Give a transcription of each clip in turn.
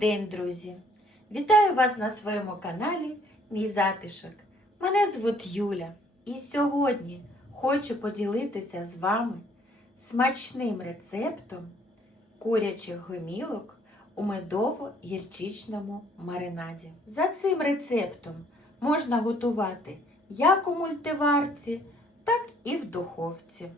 День, друзі! Вітаю вас на своєму каналі Мій затишок. Мене звуть Юля, і сьогодні хочу поділитися з вами смачним рецептом курячих гомілок у медово-гірчичному маринаді. За цим рецептом можна готувати як у мультиварці, так і в духовці.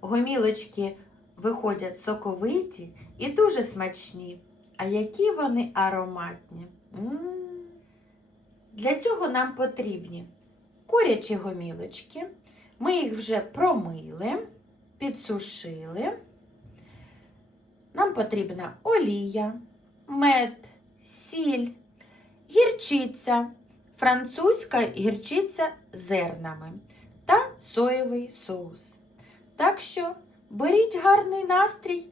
Гомілочки виходять соковиті і дуже смачні. А які вони ароматні. Для цього нам потрібні курячі гомілочки. Ми їх вже промили, підсушили. Нам потрібна олія, мед, сіль, гірчиця, французька гірчиця зернами та соєвий соус. Так що беріть гарний настрій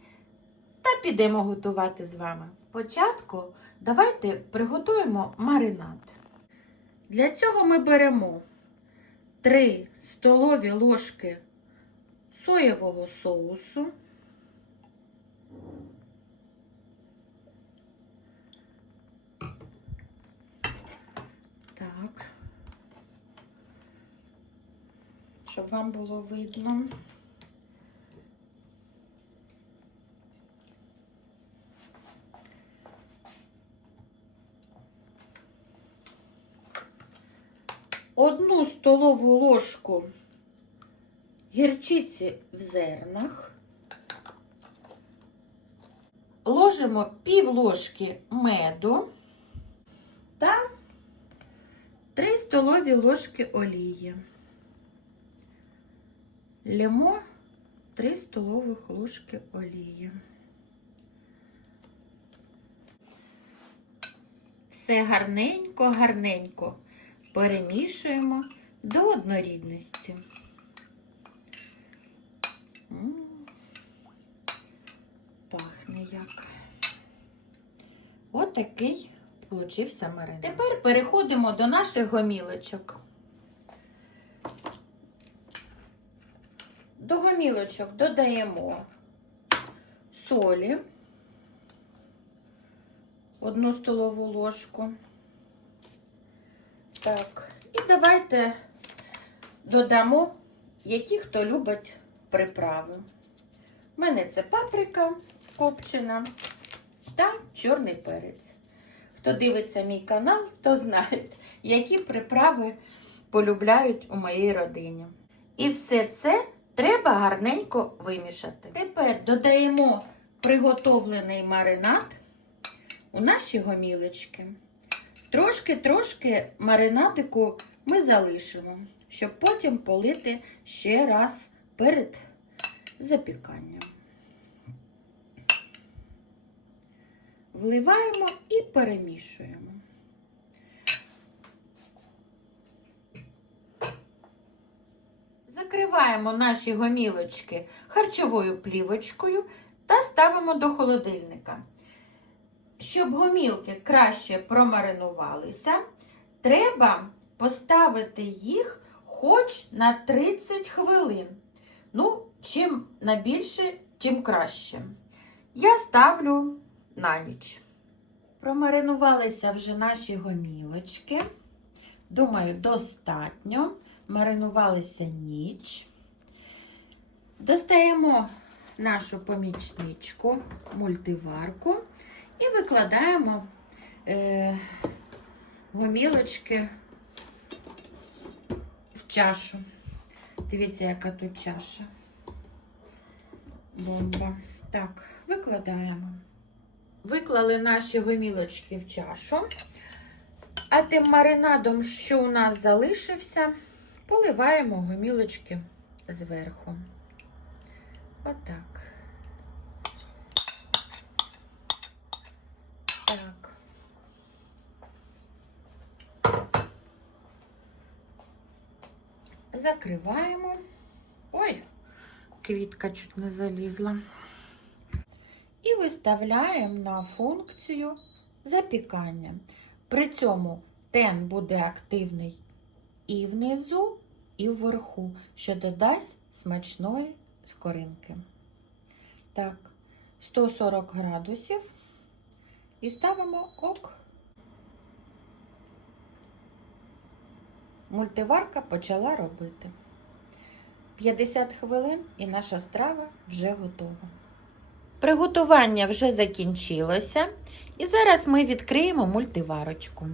та підемо готувати з вами. Спочатку давайте приготуємо маринад. Для цього ми беремо 3 столові ложки соєвого соусу. Так, щоб вам було видно. Одну столову ложку гірчиці в зернах. Ложимо пів ложки меду та 3 столові ложки олії. Лємо 3 столових ложки олії. Все гарненько, гарненько перемішуємо до однорідності. Пахне як. Отакий получився маринад. Тепер переходимо до наших гомілочок. До гомілочок додаємо солі, одну столову ложку. Так, і давайте додамо, які хто любить приправи. У мене це паприка копчена та чорний перець. Хто дивиться мій канал, то знає, які приправи полюбляють у моїй родині. І все це треба гарненько вимішати. Тепер додаємо приготовлений маринад у наші гомілочки. Трошки-трошки маринадику ми залишимо, щоб потім полити ще раз перед запіканням. Вливаємо і перемішуємо. Закриваємо наші гомілочки харчовою плівочкою та ставимо до холодильника. Щоб гомілки краще промаринувалися, треба поставити їх хоч на 30 хвилин. Ну, чим на більше, тим краще. Я ставлю на ніч. Промаринувалися вже наші гомілочки. Думаю, достатньо. Маринувалися ніч. Достаємо нашу помічничку, мультиварку. І викладаємо е, гомілочки в чашу. Дивіться, яка тут чаша. Бомба. Так, викладаємо. Виклали наші гомілочки в чашу. А тим маринадом, що у нас залишився, поливаємо гомілочки зверху. Отак. Так. Закриваємо. Ой, квітка чуть не залізла. І виставляємо на функцію запікання. При цьому тен буде активний і внизу, і вверху, що додасть смачної скоринки. Так, 140 градусів і ставимо ок. Мультиварка почала робити. 50 хвилин і наша страва вже готова. Приготування вже закінчилося, і зараз ми відкриємо мультиварочку.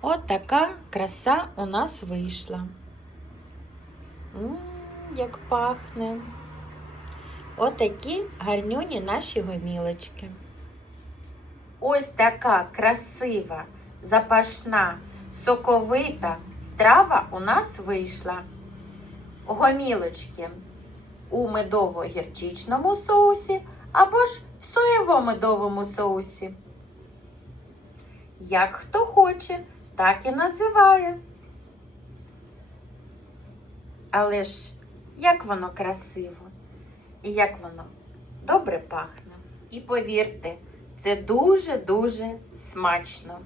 От така краса у нас вийшла. М, як пахне. Отакі гарнюні наші гомілочки. Ось така красива, запашна, соковита страва у нас вийшла. Гомілочки у медово-гірчичному соусі або ж в соєво-медовому соусі. Як хто хоче, так і називає. Але ж як воно красиво і як воно добре пахне. І повірте, це дуже-дуже смачно.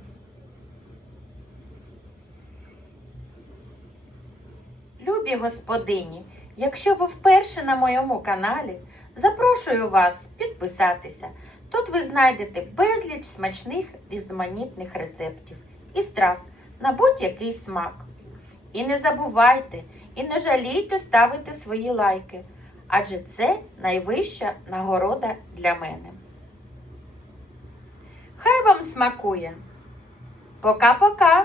Любі господині, якщо ви вперше на моєму каналі, запрошую вас підписатися. Тут ви знайдете безліч смачних різноманітних рецептів і страв на будь-який смак. І не забувайте і не жалійте ставити свої лайки, адже це найвища нагорода для мене. Хай вам смакує! Пока-пока!